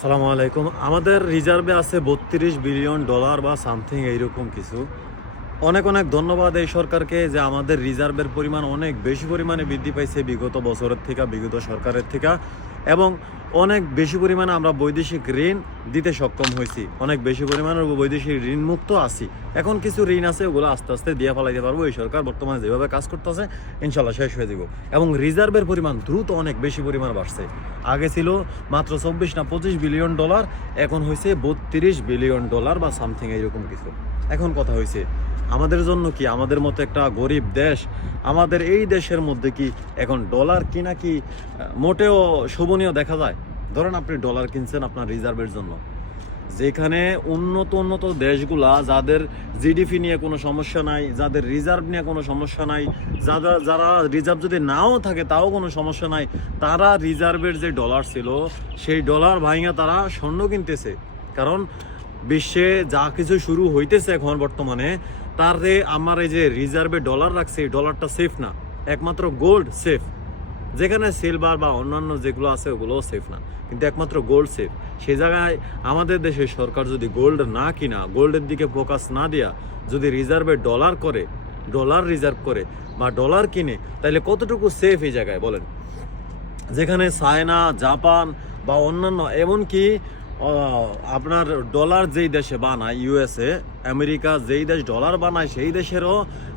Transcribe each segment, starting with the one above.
সালামু আলাইকুম। আমাদের রিজার্ভে আছে বত্রিশ বিলিয়ন ডলার বা সামথিং এইরকম কিছু। অনেক অনেক ধন্যবাদ এই সরকারকে যে আমাদের রিজার্ভের পরিমাণ অনেক বেশি পরিমাণে বৃদ্ধি পাইছে বিগত বছরের থেকে, বিগত সরকারের থেকে। এবং অনেক বেশি পরিমাণে আমরা বৈদেশিক ঋণ দিতে সক্ষম হয়েছি। অনেক বেশি পরিমাণে বৈদেশিক ঋণ মুক্ত আছি। এখন কিছু ঋণ আছে, ওগুলো আস্তে আস্তে দিয়ে ফেলাইতে পারব। এই সরকার বর্তমানে যেভাবে কাজ করতেছে ইনশাল্লাহ শেষ হয়ে যাব। এবং রিজার্ভের পরিমাণ দ্রুত অনেক বেশি পরিমাণ বাড়ছে। আগে ছিল মাত্র চব্বিশ না পঁচিশ বিলিয়ন ডলার, এখন হয়েছে বত্রিশ বিলিয়ন ডলার বা সামথিং এইরকম কিছু। এখন কথা হয়েছে আমাদের জন্য কি আমাদের মতো একটা গরিব দেশ? আমাদের এই দেশের মধ্যে কি এখন ডলার কিনা কি মোটেও শোভনীয় দেখা যায়? ধরেন আপনি ডলার কিনছেন আপনার রিজার্ভের জন্য। যেখানে উন্নত উন্নত দেশগুলা যাদের জিডিপি নিয়ে কোনো সমস্যা নাই, যাদের রিজার্ভ নিয়ে কোনো সমস্যা নাই, যারা যারা রিজার্ভ যদি নাও থাকে তাও কোনো সমস্যা নাই, তারা রিজার্ভের যে ডলার ছিল, সেই ডলার ভাঙা তারা স্বর্ণ কিনতেছে। কারণ বিশ্বে যা কিছু শুরু হইতেছে এখন বর্তমানে তারে আমার এই যে রিজার্ভে ডলার রাখছে, এই ডলারটা সেফ না। একমাত্র গোল্ড সেফ যেখানে সিলভার বা অন্যান্য যেগুলো আছে, ওগুলোও সেফ না। কিন্তু একমাত্র গোল্ড সেফ সে জায়গায় আমাদের দেশের সরকার যদি গোল্ড না কিনা গোল্ডের দিকে ফোকাস না দেয়া যদি রিজার্ভে ডলার করে ডলার রিজার্ভ করে বা ডলার কিনে তাহলে কতটুকু সেফ এই জায়গায় বলেন? যেখানে চায়না জাপান বা অন্যান্য, এমনকি আপনার ডলার যেই দেশে বানায়, ইউএসএ, আমেরিকা যেই দেশ ডলার বানায়, সেই দেশেরও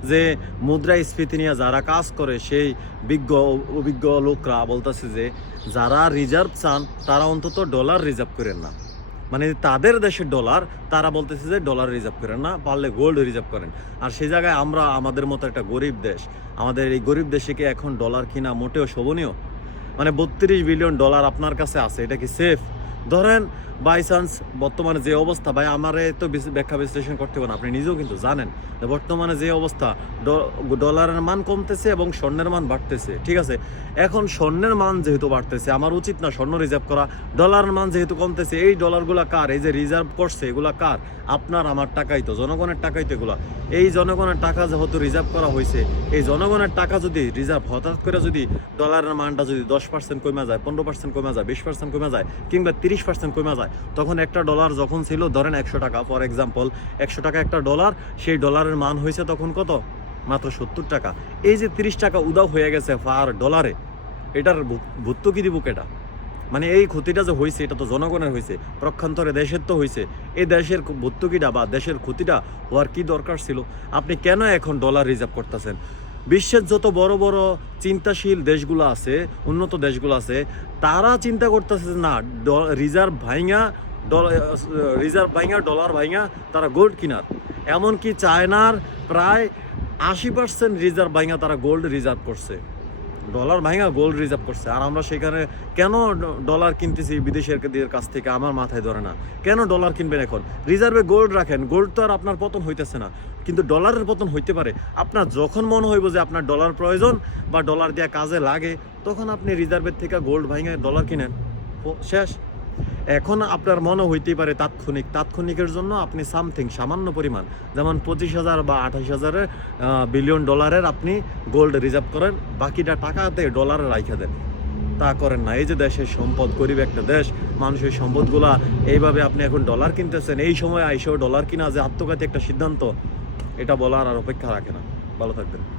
যে মুদ্রাস্ফীতি নিয়ে যারা কাজ করে, সেই বিজ্ঞ, অভিজ্ঞ লোকরা বলতেছে যে, যারা রিজার্ভ চান, তারা অন্তত ডলার রিজার্ভ করেন না। মানে তাদের দেশের ডলার, তারা বলতেছে যে ডলার রিজার্ভ করেন না, পারলে গোল্ড রিজার্ভ করেন। আর সেই জায়গায় আমরা, আমাদের মতো একটা গরিব দেশ, আমাদের এই গরিব দেশে কি এখন ডলার কিনা মোটেও শোভনীয়? মানে বত্রিশ বিলিয়ন ডলার আপনার কাছে আছে, এটা কি সেফ ধরেন বাই চান্স বর্তমানে যে অবস্থা, ভাই, আমারে তো ব্যাখ্যা বিশ্লেষণ করতে হবে না, আপনি নিজেও কিন্তু জানেন। বর্তমানে যে অবস্থা ডলারের মান কমতেছে এবং স্বর্ণের মান বাড়তেছে, ঠিক আছে? এখন স্বর্ণের মান যেহেতু বাড়তেছে, আমার উচিত না স্বর্ণ রিজার্ভ করা, ডলারের মান যেহেতু কমতেছে, এই ডলারগুলা কার? এই যে রিজার্ভ করছে, এগুলা কার? আপনার, আমার টাকাই তো, জনগণের টাকাই তো এগুলা। এই জনগণের টাকা যেহেতু রিজার্ভ করা হয়েছে এই জনগণের টাকা যদি রিজার্ভ হঠাৎ করে যদি ডলারের মানটা যদি দশ পার্সেন্ট কমে যায়, পনেরো পার্সেন্ট কমে যায়, বিশ পার্সেন্ট কমে যায়, কিংবা তিরিশ পার্সেন্ট কমে যায়। তখন একটা ডলার যখন ছিল, ধরেন একশো টাকা ফর এক্সাম্পল একশো টাকা একটা ডলার সেই ডলারের মান হয়েছে তখন কত? মাত্র সত্তর টাকা। এই যে তিরিশ টাকা উদাও হয়ে গেছে ফার ডলারে এটার ভর্তুকি দিব কেটা? মানে এই ক্ষতিটা যে হয়েছে, এটা তো জনগণের হয়েছে, প্রক্ষান্তরে দেশের তো হয়েছে। এই দেশের ভর্তুকিটা বা দেশের ক্ষতিটা হওয়ার কি দরকার ছিল? আপনি কেন এখন ডলার রিজার্ভ করতেছেন? বিশ্বের যত বড় বড় চিন্তাশীল দেশগুলো আছে, উন্নত দেশগুলো আছে, তারা চিন্তা করতেছে না রিজার্ভ ভাইঙা ডলার রিজার্ভ ভাইঙা, ডলার ভাইঙা, তারা গোল্ড কিনার। এমনকি চায়নার প্রায় আশি পার্সেন্ট রিজার্ভ ভাইঙা তারা গোল্ড রিজার্ভ করছে। ডলার ভাঙা গোল্ড রিজার্ভ করছে। আর আমরা সেখানে কেন ডলার কিনতেছি বিদেশের কাছ থেকে আমার মাথায় ধরে না। কেন ডলার কিনবেন এখন? রিজার্ভে গোল্ড রাখেন গোল্ড তো আর আপনার পতন হইতেছে না। কিন্তু ডলারের পতন হইতে পারে। আপনার যখন মনে হইব যে আপনার ডলার প্রয়োজন বা ডলার দেওয়া কাজে লাগে, তখন আপনি রিজার্ভের থেকে গোল্ড ভাঙে ডলার কিনেন। শেষ। এখন আপনার মনে হইতে পারে তাৎক্ষণিক। তাৎক্ষণিকের জন্য আপনি সামথিং সামান্য পরিমাণ, যেমন পঁচিশ হাজার বা আঠাশ হাজারের বিলিয়ন ডলারের আপনি গোল্ড রিজার্ভ করেন, বাকিটা টাকাতে ডলারে রাইখে দেন। তা করেন না। এই যে দেশের সম্পদ, গরিব একটা দেশ, মানুষের সম্পদগুলা এইভাবে আপনি এখন ডলার কিনতেছেন, এই সময় আইসেও ডলার কিনা যে আত্মঘাতী একটা সিদ্ধান্ত, এটা বলার আর অপেক্ষা রাখে না। ভালো থাকবেন।